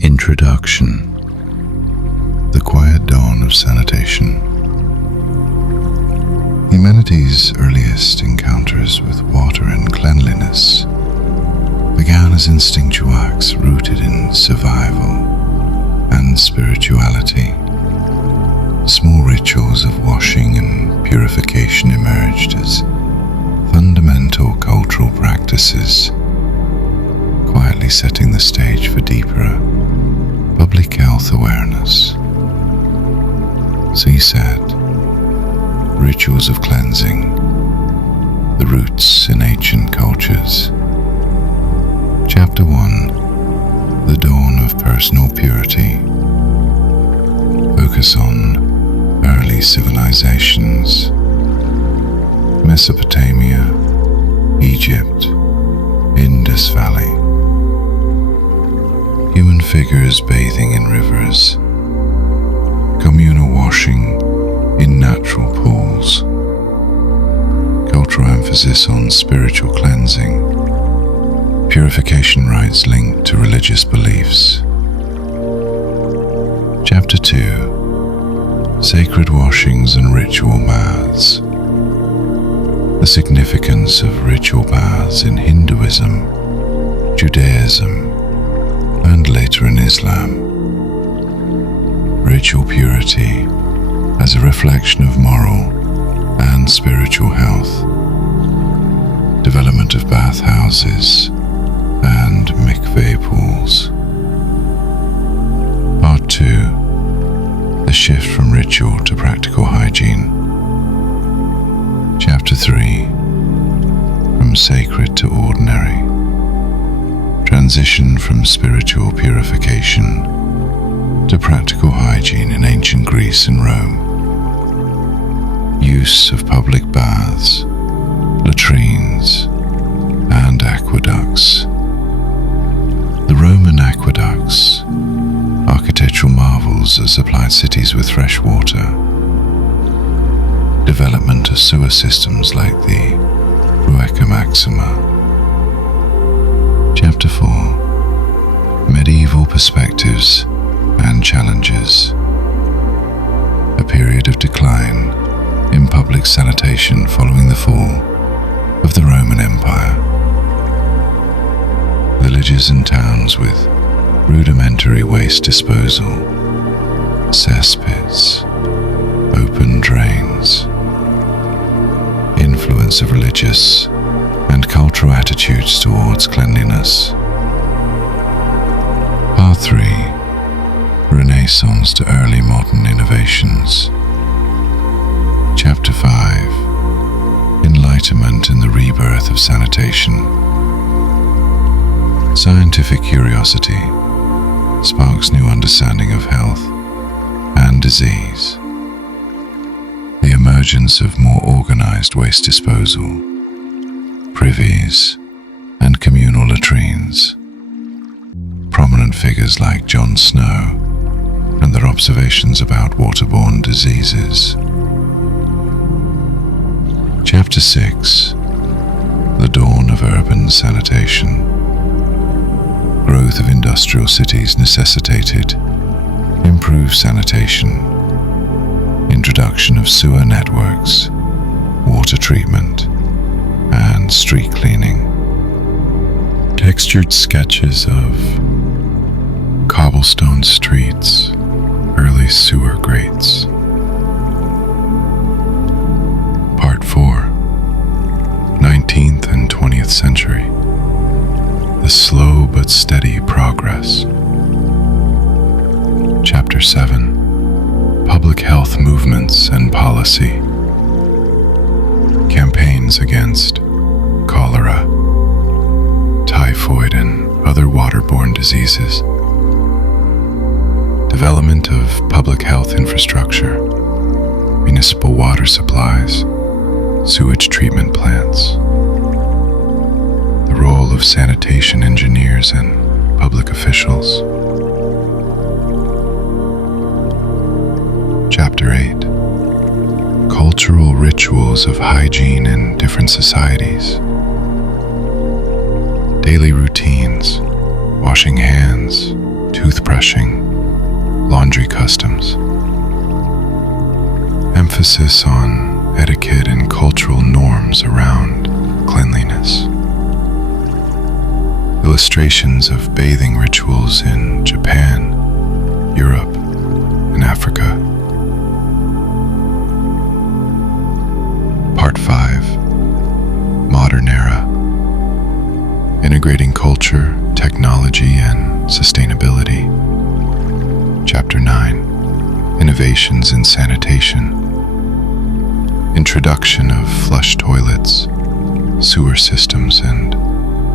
Introduction. The quiet dawn of sanitation. Humanity's earliest encounters with water and cleanliness began as instinctual acts rooted in survival and spirituality. Small rituals of washing and purification emerged as fundamental cultural practices, quietly setting the stage for deeper public health awareness. C said, rituals of cleansing, the roots in ancient cultures. Chapter 1, the dawn of personal purity. Focus on early civilizations. Mesopotamia, Egypt, Indus Valley. Human figures bathing in rivers, communal washing in natural pools, cultural emphasis on spiritual cleansing, purification rites linked to religious beliefs. Chapter 2, Sacred Washings and Ritual Baths. The significance of ritual baths in Hinduism, Judaism, and later in Islam. Ritual purity as a reflection of moral and spiritual health. Development of bathhouses and mikveh pools. Part 2, the shift from ritual to practical hygiene. Chapter 3, from sacred to ordinary. Transition from spiritual purification to practical hygiene in ancient Greece and Rome. Use of public baths, latrines, and aqueducts. The Roman aqueducts, architectural marvels that supplied cities with fresh water. Development of sewer systems like the Rueca Maxima. Chapter 4, Medieval Perspectives and Challenges. A period of decline in public sanitation following the fall of the Roman Empire. Villages and towns with rudimentary waste disposal, cesspits, open drains. Influence of religious and cultural attitudes towards cleanliness. Part 3, Renaissance to early modern innovations. Chapter 5, Enlightenment in the rebirth of sanitation. Scientific curiosity sparks new understanding of health and disease. The emergence of more organized waste disposal, privies, and communal latrines. Prominent figures like John Snow and their observations about waterborne diseases. Chapter 6, the dawn of urban sanitation. Growth of industrial cities necessitated improved sanitation. Introduction of sewer networks, water treatment, and street cleaning. Textured sketches of cobblestone streets, early sewer grates. Part 4, 19th and 20th century. The slow but steady progress. Chapter 7, Public health movements and policy. Campaigns against cholera, typhoid, and other waterborne diseases. Development of public health infrastructure, municipal water supplies, sewage treatment plants. The role of sanitation engineers and public officials. Chapter 8, Cultural rituals of hygiene in different societies. Daily routines, washing hands, toothbrushing, laundry customs. Emphasis on etiquette and cultural norms around cleanliness. Illustrations of bathing rituals in Japan, Europe, and Africa. Part 5. Modern Era. Integrating culture, technology, and sustainability. Chapter 9. Innovations in sanitation. Introduction of flush toilets, sewer systems, and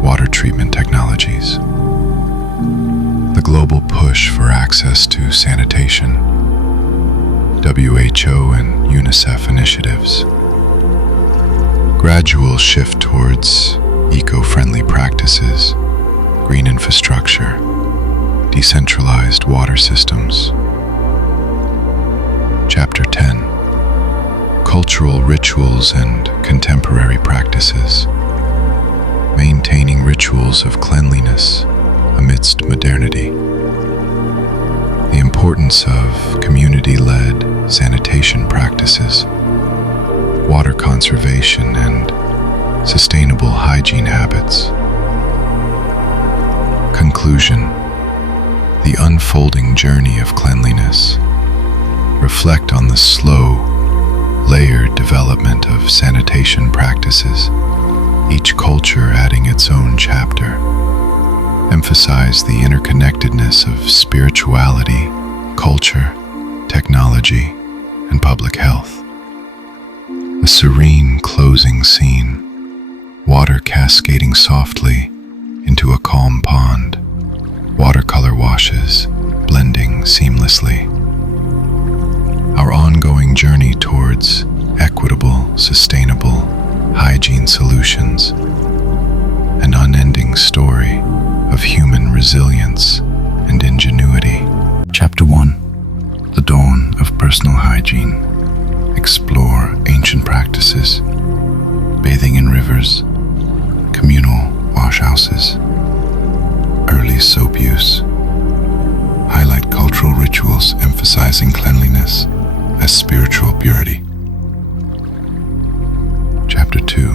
water treatment technologies. The global push for access to sanitation. WHO and UNICEF initiatives. Gradual shift towards eco-friendly practices, green infrastructure, decentralized water systems. Chapter 10. Cultural rituals and contemporary practices. Maintaining rituals of cleanliness amidst modernity. The importance of community-led sanitation practices, water conservation, and sustainable hygiene habits. Conclusion. The unfolding journey of cleanliness. Reflect on the slow, layered development of sanitation practices, each culture adding its own chapter. Emphasize the interconnectedness of spirituality, culture, technology, and public health. A serene closing scene, water cascading softly into a calm pond, watercolor washes blending seamlessly. Our ongoing journey towards equitable, sustainable hygiene solutions, an unending story of human resilience and ingenuity. Chapter 1. The Dawn of Personal Hygiene. Explore ancient practices, bathing in rivers, communal washhouses, early soap use. Highlight cultural rituals emphasizing cleanliness as spiritual purity. Chapter 2.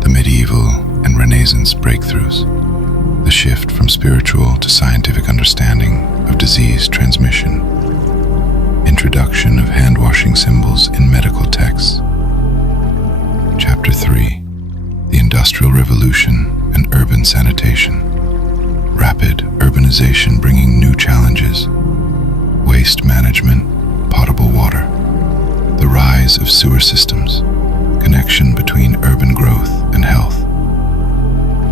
The Medieval and Renaissance Breakthroughs. The shift from spiritual to scientific understanding of disease transmission. Introduction of hand-washing symbols in medical texts. Chapter 3. The Industrial Revolution and Urban Sanitation. Rapid urbanization bringing new challenges. Waste management, potable water. The rise of sewer systems. Connection between urban growth and health.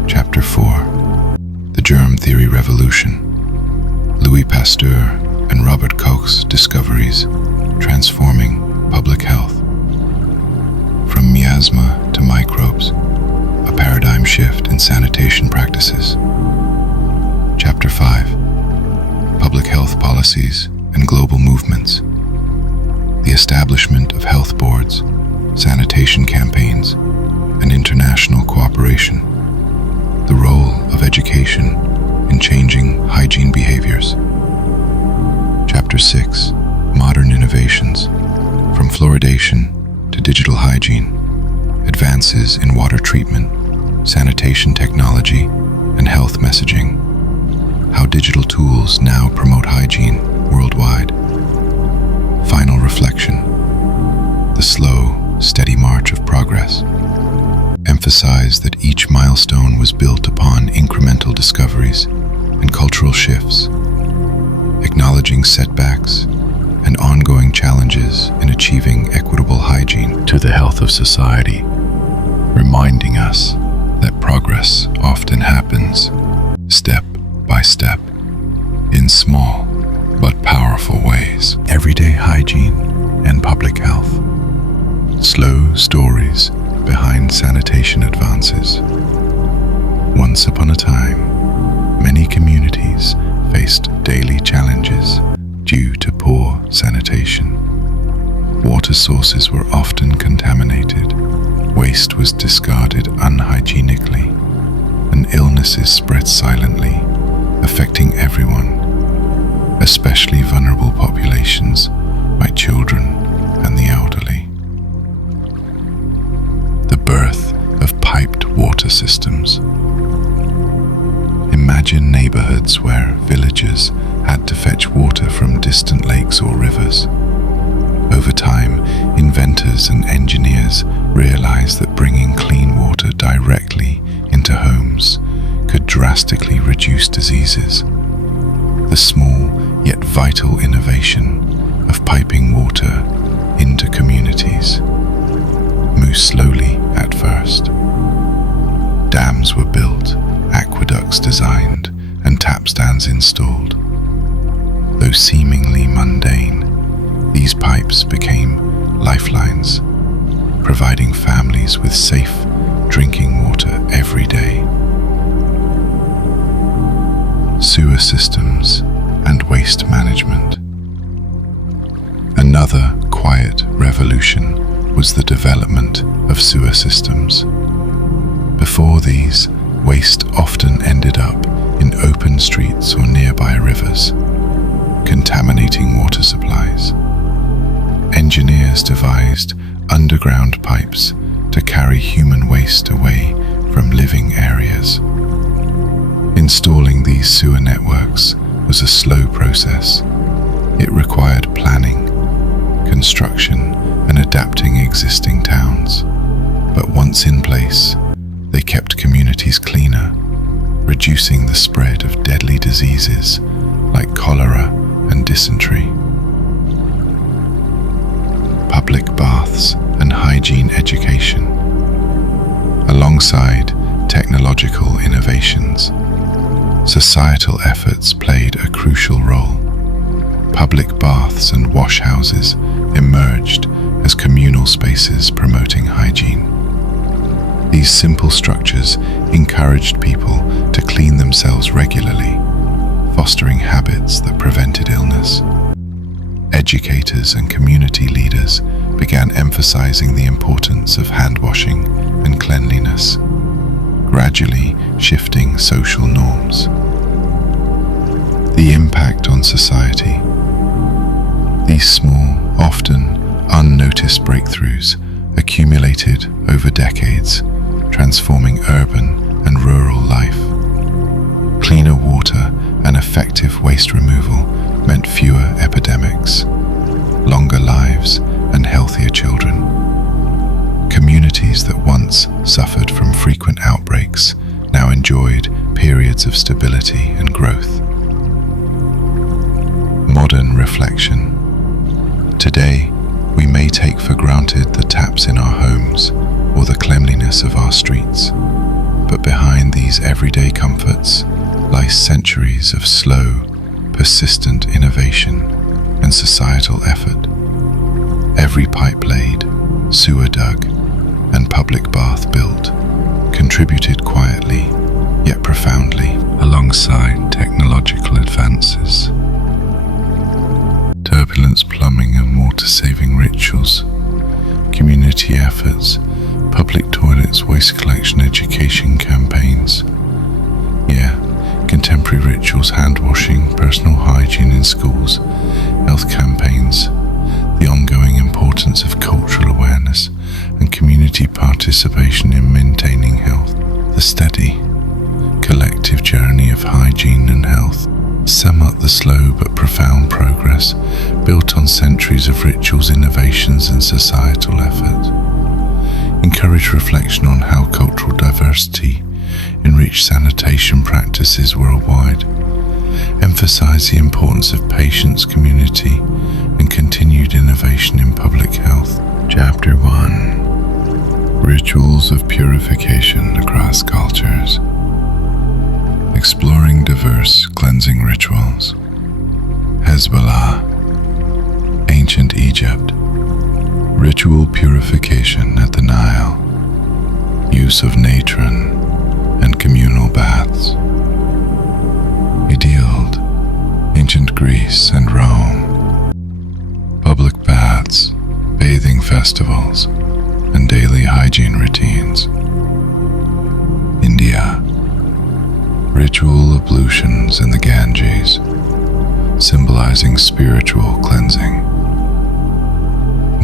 Chapter 4. The Germ Theory Revolution. Louis Pasteur and Robert Koch's discoveries transforming public health. From miasma to microbes, a paradigm shift in sanitation practices. Chapter 5. Public health policies and global movements. The establishment of health boards, sanitation campaigns, and international cooperation. The role of education in changing hygiene behaviors. Chapter 6. Modern innovations. From fluoridation to digital hygiene. Advances in water treatment, sanitation technology, and health messaging. How digital tools now promote hygiene worldwide. Final reflection. The slow, steady march of progress. Emphasize that each milestone was built upon incremental discoveries and cultural shifts, acknowledging setbacks and ongoing challenges in achieving equitable hygiene to the health of society, reminding us that progress often happens step by step in small but powerful ways. Everyday hygiene and public health. Slow stories behind sanitation advances. Once upon a time, many communities faced daily challenges due to poor sanitation. Water sources were often contaminated, waste was discarded unhygienically, and illnesses spread silently, affecting everyone. especially vulnerable populations like children and the elderly. The birth of piped water systems. Imagine neighborhoods where villagers had to fetch water from distant lakes or rivers. Over time, inventors and engineers realized that bringing clean water directly into homes could drastically reduce diseases. The small yet vital innovation of piping water into communities moved slowly at first. Dams were built, aqueducts designed, and tap stands installed. Though seemingly mundane, these pipes became lifelines, providing families with safe drinking water every day. Sewer systems and waste management. Another quiet revolution was the development of sewer systems. Before these, waste often ended up in open streets or nearby rivers, contaminating water supplies. Engineers devised underground pipes to carry human waste away from living areas. Installing these sewer networks was a slow process. It required planning, construction, and adapting existing towns. But once in place, they kept communities cleaner, reducing the spread of deadly diseases like cholera and dysentery. Public baths and hygiene education. Alongside technological innovations, societal efforts played a crucial role. Public baths and wash houses emerged as communal spaces promoting hygiene. These simple structures encouraged people to clean themselves regularly, fostering habits that prevented illness. Educators and community leaders began emphasizing the importance of hand washing and cleanliness, gradually shifting social norms. The impact on society. These small, often unnoticed breakthroughs accumulated over decades, transforming urban and rural life. Cleaner water and effective waste removal meant fewer epidemics, longer lives, and healthier children. Communities that once suffered from frequent outbreaks now enjoyed periods of stability and growth. Modern reflection. Today, we may take for granted the taps in our homes or the cleanliness of our streets, but behind these everyday comforts lie centuries of slow, persistent innovation and societal effort. Every pipe laid, sewer dug, and public bath built contributed quietly yet profoundly alongside technological advances. Turbulence plumbing and water-saving rituals, community efforts, public toilets, waste collection education campaigns. Contemporary rituals, hand washing, personal hygiene in schools, health campaigns, the ongoing importance of cultural awareness and community participation in maintaining health. The steady, collective journey of hygiene and health sum up the slow but profound progress built on centuries of rituals, innovations, and societal effort. Encourage reflection on how cultural diversity enrich sanitation practices worldwide, emphasize the importance of patience, community, and continued innovation in public health. Chapter 1. Rituals of purification across cultures. Exploring diverse cleansing rituals. Hezbollah, Ancient Egypt. Ritual purification at the Nile. Use of natron and communal baths. Idild, Ancient Greece and Rome. Public baths, bathing festivals, and daily hygiene routines. India, ritual ablutions in the Ganges, symbolizing symbolizing spiritual cleansing.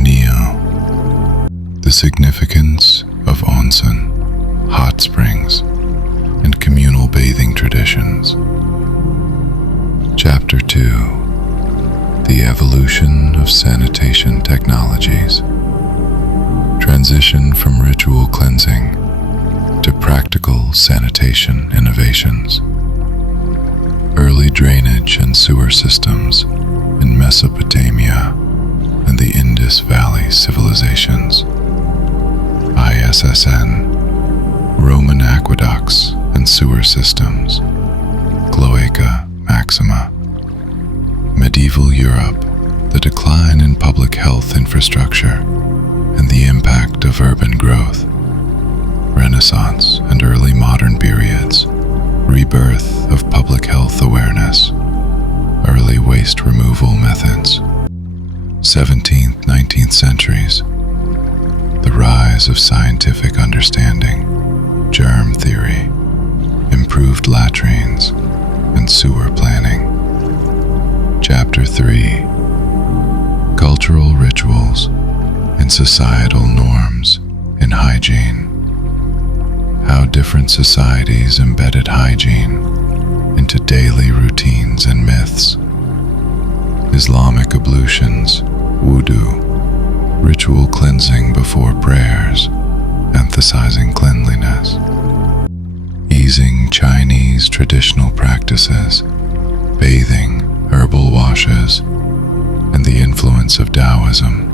Neo, the significance of onsen, hot springs, and communal bathing traditions. Chapter 2, the evolution of sanitation technologies. Transition from ritual cleansing to practical sanitation innovations. Early drainage and sewer systems in Mesopotamia and the Indus Valley civilizations. ISSN, Roman aqueducts and sewer systems. Cloaca Maxima. Medieval Europe, the decline in public health infrastructure and the impact of urban growth. Renaissance and early modern periods, rebirth of public health awareness, early waste removal methods. 17th, 19th centuries, the rise of scientific understanding, germ theory, improved latrines, and sewer planning. Chapter 3, cultural rituals and societal norms in hygiene. How different societies embedded hygiene into daily routines and myths. Islamic ablutions, wudu, ritual cleansing before prayers, emphasizing cleanliness. Easing Chinese traditional practices, bathing, herbal washes, and the influence of Taoism.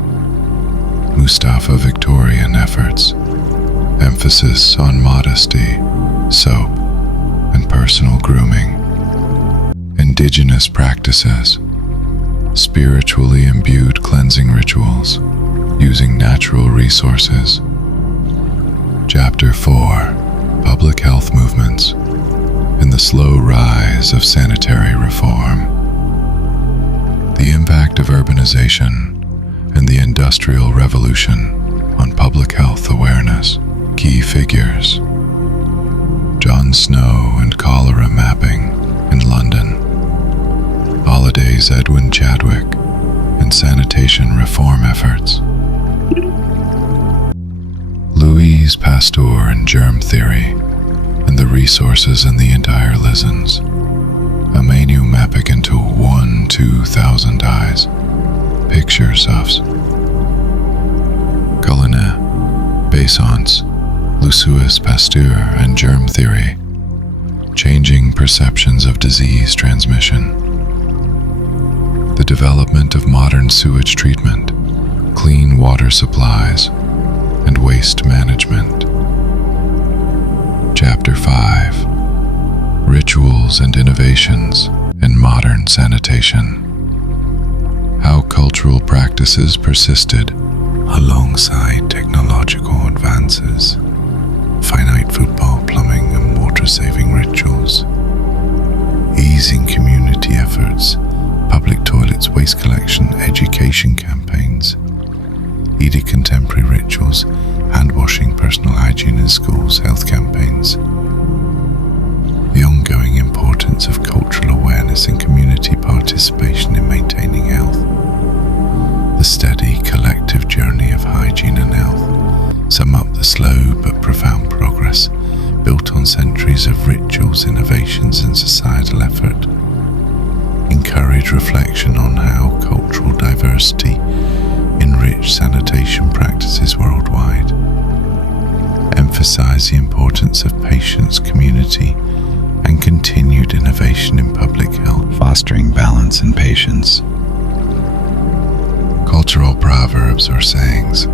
Mustafa Victorian efforts, emphasis on modesty, soap, and personal grooming. Indigenous practices, spiritually imbued cleansing rituals using natural resources. Chapter 4, public health movements and the slow rise of sanitary reform. The impact of urbanization and the Industrial Revolution on public health awareness. Key figures: John Snow and cholera mapping in London. Holliday's Edwin Chadwick and sanitation reform efforts. Louise Pasteur and germ theory and the resources in the entire lizards. Emmanuel mapping into 1,000 eyes. Pictures of Collinet, Besants, Louis Pasteur and germ theory, changing perceptions of disease transmission. The development of modern sewage treatment, clean water supplies, and waste management. Chapter 5, rituals and innovations in modern sanitation. How cultural practices persisted alongside technological advances. Finite football, plumbing, and water-saving rituals. Easing community efforts, public toilets, waste collection, education campaigns. Eating contemporary rituals, hand-washing, personal hygiene in schools, health campaigns. The ongoing importance of cultural awareness and community participation in maintaining health. The steady collective journey of hygiene and health sum up the slow but profound progress built on centuries of rituals, innovations, and societal effort. Encourage reflection on how cultural diversity enrich sanitation practices worldwide. Emphasize the importance of patience, community, and continued innovation in public health, fostering balance and patience. Cultural proverbs or sayings.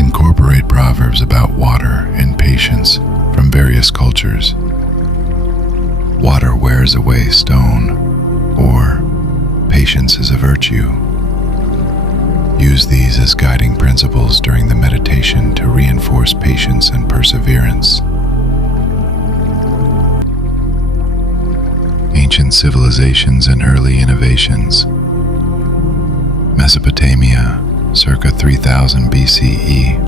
Incorporate proverbs about water and patience from various cultures. Water wears away stone, or patience is a virtue. Use these as guiding principles during the meditation to reinforce patience and perseverance. Ancient civilizations and early innovations. Mesopotamia, circa 3000 BCE.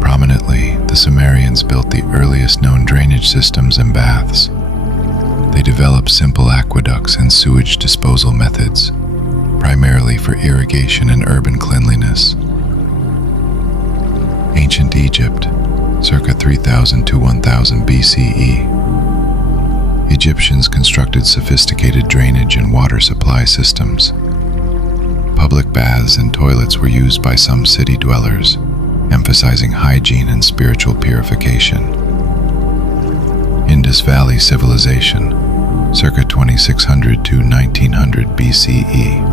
Prominently, the Sumerians built the earliest known drainage systems and baths. They developed simple aqueducts and sewage disposal methods, primarily for irrigation and urban cleanliness. Ancient Egypt, circa 3000 to 1000 BCE. Egyptians constructed sophisticated drainage and water supply systems. Public baths and toilets were used by some city dwellers, emphasizing hygiene and spiritual purification. Indus Valley Civilization, circa 2600 to 1900 BCE.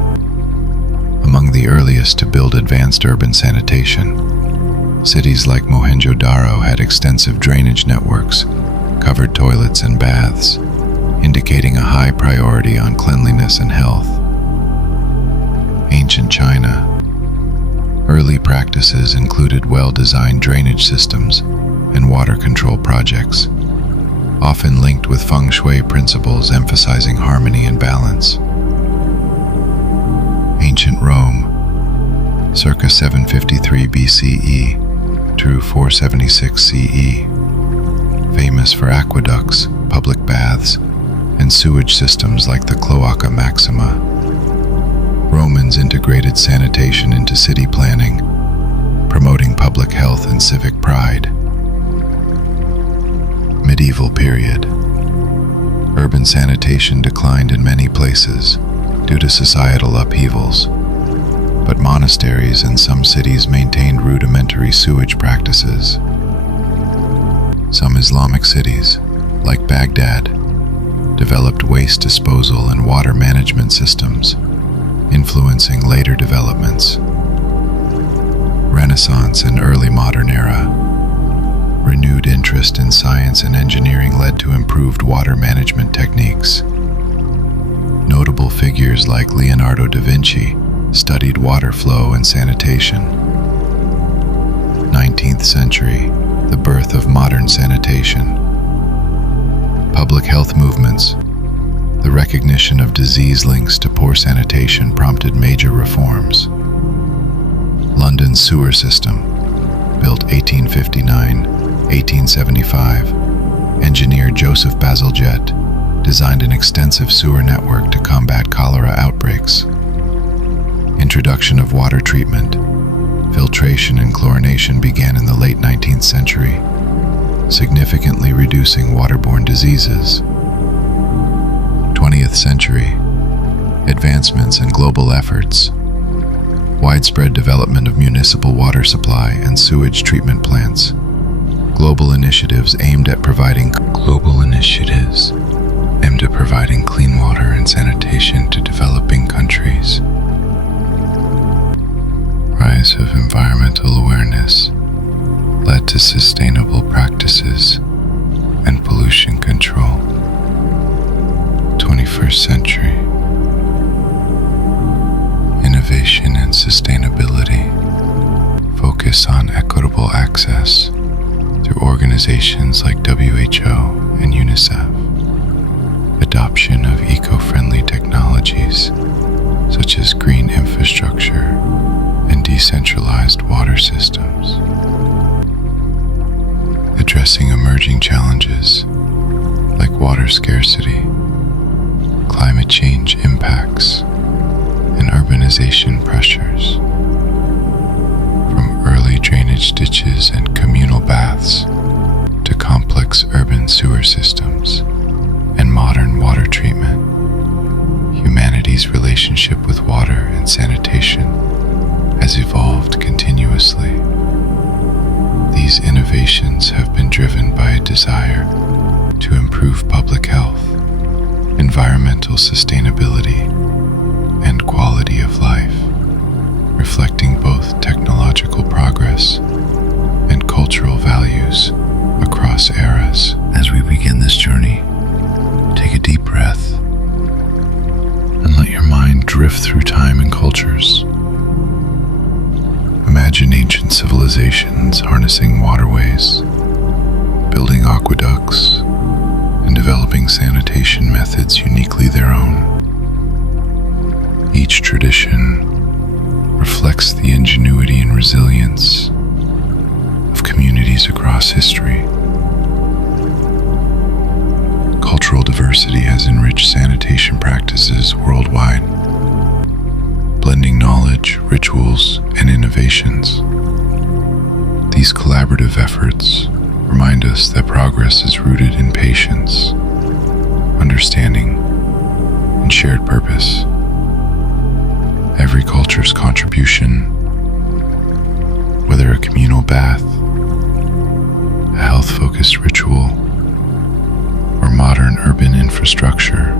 Among the earliest to build advanced urban sanitation, cities like Mohenjo-Daro had extensive drainage networks, covered toilets and baths, indicating a high priority on cleanliness and health. Ancient China. Early practices included well-designed drainage systems and water control projects, often linked with feng shui principles emphasizing harmony and balance. Ancient Rome, circa 753 BCE through 476 CE, famous for aqueducts, public baths, and sewage systems like the Cloaca Maxima. Romans integrated sanitation into city planning, promoting public health and civic pride. Medieval period. Urban sanitation declined in many places due to societal upheavals, but monasteries in some cities maintained rudimentary sewage practices. Some Islamic cities, like Baghdad, developed waste disposal and water management systems, influencing later developments. Renaissance and early modern era. Renewed interest in science and engineering led to improved water management techniques. Notable figures like Leonardo da Vinci studied water flow and sanitation. 19th century, the birth of modern sanitation. Public health movements. The recognition of disease links to poor sanitation prompted major reforms. London's sewer system, built 1859-1875, engineer Joseph Bazalgette designed an extensive sewer network to combat cholera outbreaks. Introduction of water treatment. Filtration and chlorination began in the late 19th century, significantly reducing waterborne diseases. 20th century. Advancements and global efforts. Widespread development of municipal water supply and sewage treatment plants. Global initiatives aimed at providing clean water and sanitation to developing countries. Rise of environmental awareness led to sustainable practices and pollution control. 21st century. Innovation and sustainability focus on equitable access through organizations like WHO and UNICEF. Adoption of eco-friendly technologies such as green infrastructure and decentralized water systems. Addressing emerging challenges like water scarcity, climate change impacts, and urbanization pressures. From early drainage ditches and communal baths to complex urban sewer systems and modern water treatment, humanity's relationship with water and sanitation has evolved continuously. These innovations have been driven by a desire to improve public health, environmental sustainability, and quality of life, reflecting both technological progress and cultural values across eras. As we begin this journey, take a deep breath and let your mind drift through time and cultures. Imagine ancient civilizations harnessing waterways, building aqueducts, and developing sanitation methods uniquely their own. Each tradition reflects the ingenuity and resilience of communities across history. Cultural diversity University has enriched sanitation practices worldwide, blending knowledge, rituals, and innovations. These collaborative efforts remind us that progress is rooted in patience, understanding, and shared purpose. Every culture's contribution, whether a communal bath, a health-focused ritual, or modern urban infrastructure,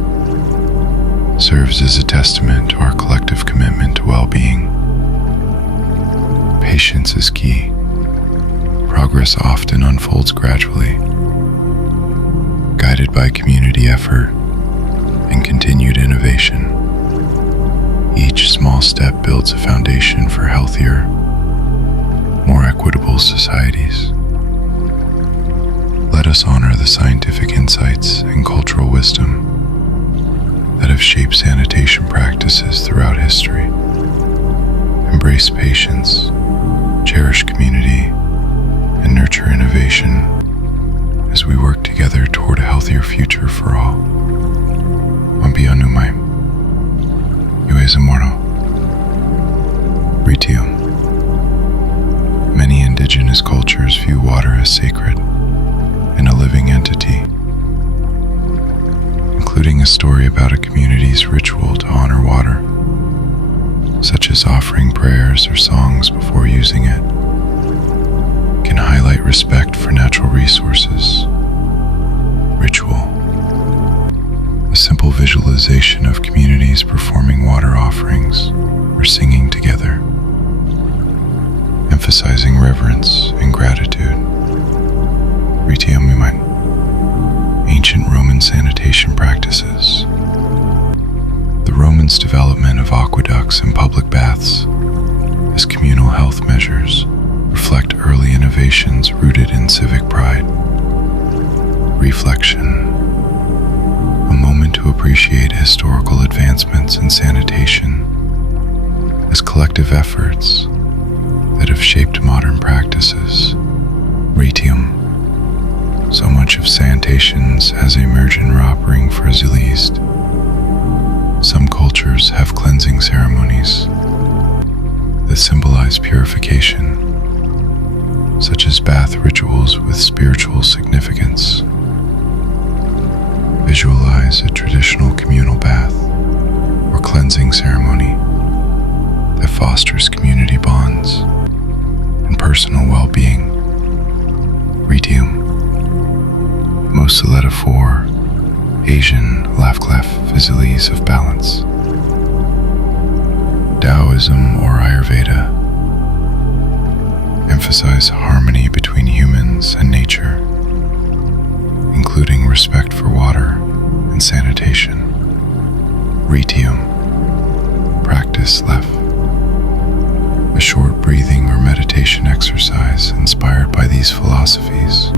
serves as a testament to our collective commitment to well-being. Patience is key. Progress often unfolds gradually, guided by community effort and continued innovation. Each small step builds a foundation for healthier, more equitable societies. Let us honor the scientific insights and cultural wisdom that have shaped sanitation practices throughout history. Embrace patience, cherish community, and nurture innovation as we work together toward a healthier future for all. Mampi anu mai. Iwe zamoro. Ritium. Many indigenous cultures view water as sacred and a living entity, including a story about a community's ritual to honor water, such as offering prayers or songs before using it, can highlight respect for natural resources. Ritual. A simple visualization of communities performing water offerings or singing together, emphasizing reverence and gratitude. Ritiamuman. Ancient Roman sanitation practices. The Romans' development of aqueducts and public baths as communal health measures reflect early innovations rooted in civic pride. Reflection. A moment to appreciate historical advancements in sanitation as collective efforts that have shaped modern practices. Ritium. So much of sanitations has emerged in Ring for Zilist. Some cultures have cleansing ceremonies that symbolize purification, such as bath rituals with spiritual significance. Visualize a traditional communal bath or cleansing ceremony that fosters community bonds and personal well-being. Ritium. Mosaleta 4, Asian Lafclef Physiles of Balance. Taoism or Ayurveda emphasize harmony between humans and nature, including respect for water and sanitation. Ritium. Practice Lef. A short breathing or meditation exercise inspired by these philosophies